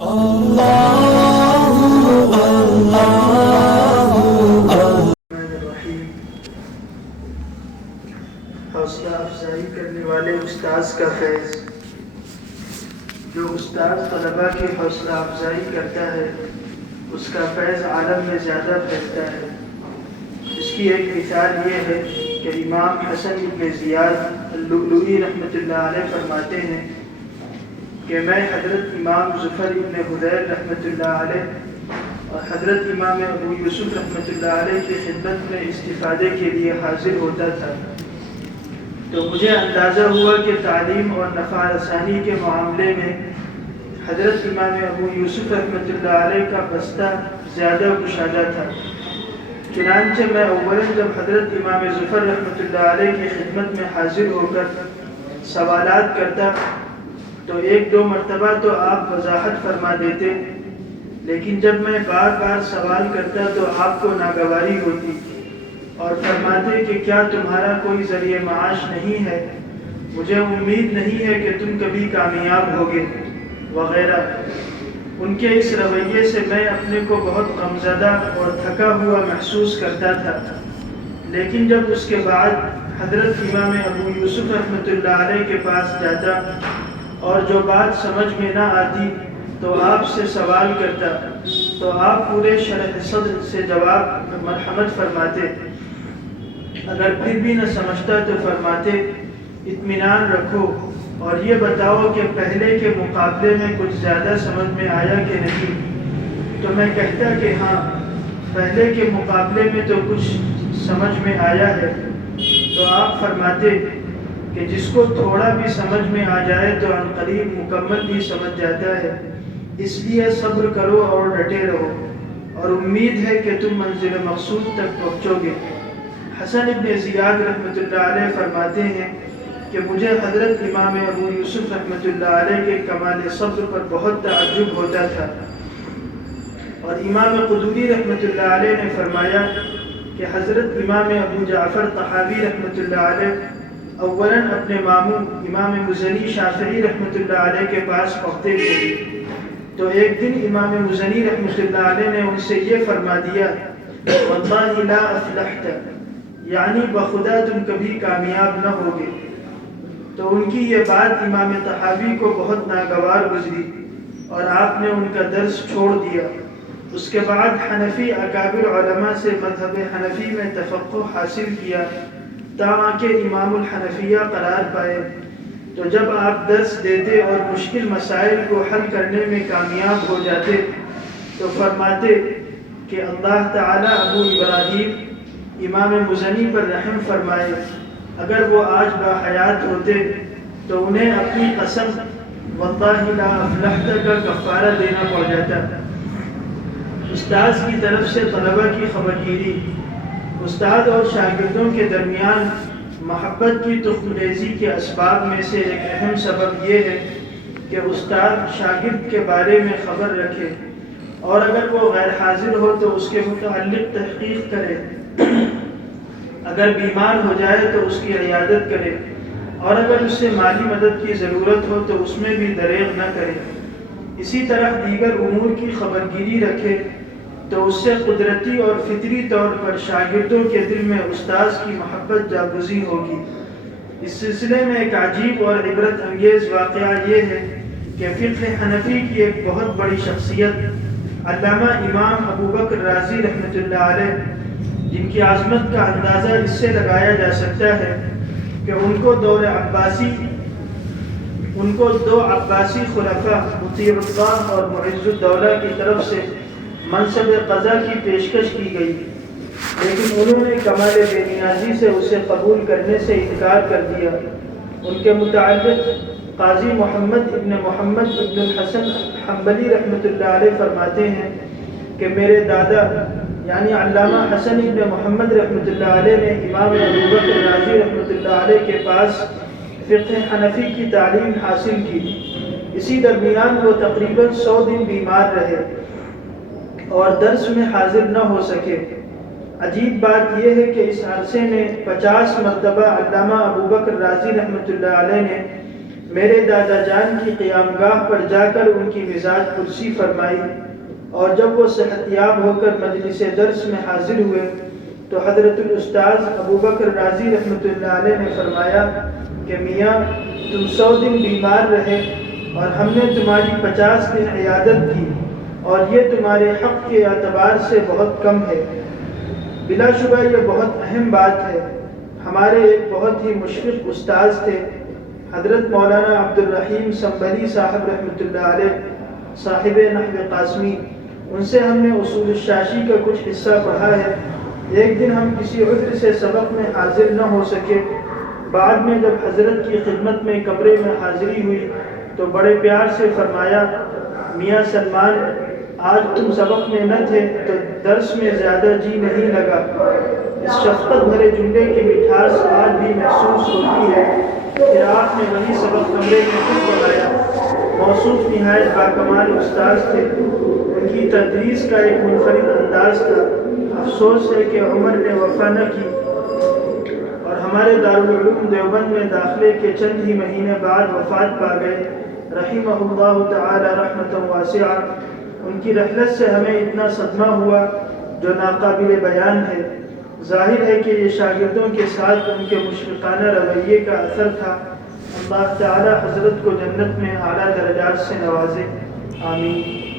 حوصلہ افزائی کرنے والے استاذ کا فیض۔ جو استاذ طلباء کی حوصلہ افزائی کرتا ہے اس کا فیض عالم میں زیادہ پھیلتا ہے۔ اس کی ایک مثال یہ ہے کہ امام حسن بن زیاد اللؤلؤی رحمۃ اللہ علیہ فرماتے ہیں کہ میں حضرت امام ظفر بن حدیر رحمۃ اللہ علیہ اور حضرت امام ابو یوسف رحمۃ اللہ علیہ کی خدمت میں استفادے کے لیے حاضر ہوتا تھا، تو مجھے اندازہ ہوا کہ تعلیم اور نفع رسانی کے معاملے میں حضرت امام ابو یوسف رحمۃ اللہ علیہ کا بستہ زیادہ کشادہ تھا۔ چنانچہ میں اولاً جب حضرت امام ظفر رحمۃ اللہ علیہ کی خدمت میں حاضر ہو کر سوالات کرتا تو ایک دو مرتبہ تو آپ وضاحت فرما دیتے، لیکن جب میں بار بار سوال کرتا تو آپ کو ناگواری ہوتی اور فرماتے کہ کیا تمہارا کوئی ذریعہ معاش نہیں ہے؟ مجھے امید نہیں ہے کہ تم کبھی کامیاب ہوگے وغیرہ۔ ان کے اس رویے سے میں اپنے کو بہت غمزدہ اور تھکا ہوا محسوس کرتا تھا، لیکن جب اس کے بعد حضرت امام ابو یوسف رحمۃ اللہ علیہ کے پاس جاتا اور جو بات سمجھ میں نہ آتی تو آپ سے سوال کرتا تو آپ پورے شرح صدر سے جواب مرحمت فرماتے، اگر پھر بھی نہ سمجھتا تو فرماتے اطمینان رکھو اور یہ بتاؤ کہ پہلے کے مقابلے میں کچھ زیادہ سمجھ میں آیا کہ نہیں؟ تو میں کہتا کہ ہاں، پہلے کے مقابلے میں تو کچھ سمجھ میں آیا ہے۔ تو آپ فرماتے کہ جس کو تھوڑا بھی سمجھ میں آ جائے تو عنقریب مکمل بھی سمجھ جاتا ہے، اس لیے صبر کرو اور ڈٹے رہو اور امید ہے کہ تم منزل مقصود تک پہنچو گے۔ حسن ابن زیاد رحمۃ اللہ علیہ فرماتے ہیں کہ مجھے حضرت امام ابو یوسف رحمۃ اللہ علیہ کے کمال صبر پر بہت تعجب ہوتا تھا، اور امام قدوری رحمۃ اللہ علیہ نے فرمایا کہ حضرت امام ابو جعفر طحاوی رحمۃ اللہ علیہ اولاً اپنے ماموں امام مزنی شافعی رحمۃ اللہ علیہ کے پاس پڑھتے تھے، تو ایک دن امام مزنی رحمۃ اللہ علیہ نے ان سے یہ فرما دیا واللہ لا افلحت، یعنی بخدا تم کبھی کامیاب نہ ہوگے۔ تو ان کی یہ بات امام طحاوی کو بہت ناگوار گزری اور آپ نے ان کا درس چھوڑ دیا۔ اس کے بعد حنفی اکابر علماء سے مذہب حنفی میں تفقہ حاصل کیا تاکہ امام الحنفیہ قرار پائے۔ تو جب آپ درس دیتے اور مشکل مسائل کو حل کرنے میں کامیاب ہو جاتے تو فرماتے کہ اللہ تعالیٰ ابو ابراہیم امام مزنی پر رحم فرمائے، اگر وہ آج باحیات ہوتے تو انہیں اپنی قسم واللہ لا افلحت کا کفارہ دینا پڑ جاتا۔ استاذ کی طرف سے طلبہ کی خبرگیری۔ استاد اور شاگردوں کے درمیان محبت کی تخم ریزی کے اسباب میں سے ایک اہم سبب یہ ہے کہ استاد شاگرد کے بارے میں خبر رکھے اور اگر وہ غیر حاضر ہو تو اس کے متعلق تحقیق کرے، اگر بیمار ہو جائے تو اس کی عیادت کرے، اور اگر اس سے مالی مدد کی ضرورت ہو تو اس میں بھی دریغ نہ کرے۔ اسی طرح دیگر امور کی خبرگیری رکھے تو اس سے قدرتی اور فطری طور پر شاگردوں کے دل میں استاذ کی محبت جاگزی ہوگی۔ اس سلسلے میں ایک عجیب اور عبرت انگیز واقعہ یہ ہے کہ فقہ حنفی کی ایک بہت بڑی شخصیت علامہ امام ابو بکر رازی رحمۃ اللہ علیہ، جن کی عظمت کا اندازہ اس سے لگایا جا سکتا ہے کہ ان کو دو عباسی خلفاء مطیع اللہ اور معز الدولہ کی طرف سے منصب قضا کی پیشکش کی گئی، لیکن انہوں نے کمال بے نیازی سے اسے قبول کرنے سے انکار کر دیا۔ ان کے متعلق قاضی محمد ابن الحسن حنبلی رحمۃ اللہ علیہ فرماتے ہیں کہ میرے دادا یعنی علامہ حسن ابن محمد رحمۃ اللہ علیہ نے امام ابو بکر رازی رحمۃ اللہ علیہ کے پاس فقہ حنفی کی تعلیم حاصل کی۔ اسی درمیان وہ تقریباً 100 دن بیمار رہے اور درس میں حاضر نہ ہو سکے۔ عجیب بات یہ ہے کہ اس عرصے میں 50 مرتبہ علامہ ابو بکر رازی رحمۃ اللہ علیہ نے میرے دادا جان کی قیام گاہ پر جا کر ان کی مزاج پرسی فرمائی، اور جب وہ صحت یاب ہو کر مجلس درس میں حاضر ہوئے تو حضرت الاستاذ ابو بکر رازی رحمۃ اللہ علیہ نے فرمایا کہ میاں تم 100 دن بیمار رہے اور ہم نے تمہاری 50 دن عیادت کی، اور یہ تمہارے حق کے اعتبار سے بہت کم ہے۔ بلا شبہ یہ بہت اہم بات ہے۔ ہمارے ایک بہت ہی مشفق استاذ تھے، حضرت مولانا عبد الرحیم سنبھلی صاحب رحمۃ اللہ علیہ، صاحب نحو قاسمی۔ ان سے ہم نے اصول الشاشی کا کچھ حصہ پڑھا ہے۔ ایک دن ہم کسی عذر سے سبق میں حاضر نہ ہو سکے۔ بعد میں جب حضرت کی خدمت میں کمرے میں حاضری ہوئی تو بڑے پیار سے فرمایا، میاں سلمان، آج تم سبق میں نہ تھے تو درس میں زیادہ جی نہیں لگا۔ اس شفقت بھرے جملے کی مٹھاس آج بھی محسوس ہوتی ہے۔ پھر آپ نے وہی سبق کمرے میں خود پڑھایا۔ موصوف نہایت باکمال استاذ تھے۔ ان کی تدریس کا ایک منفرد انداز تھا۔ افسوس ہے کہ عمر نے وفا نہ کی اور ہمارے دارالعلوم دیوبند میں داخلے کے چند ہی مہینے بعد وفات پا گئے، رحمہ اللہ تعالی رحمۃ واسعہ۔ ان کی رحلت سے ہمیں اتنا صدمہ ہوا جو ناقابل بیان ہے۔ ظاہر ہے کہ یہ شاگردوں کے ساتھ ان کے مشفقانہ رویے کا اثر تھا۔ اللہ تعالی حضرت کو جنت میں اعلیٰ درجات سے نوازے، آمین۔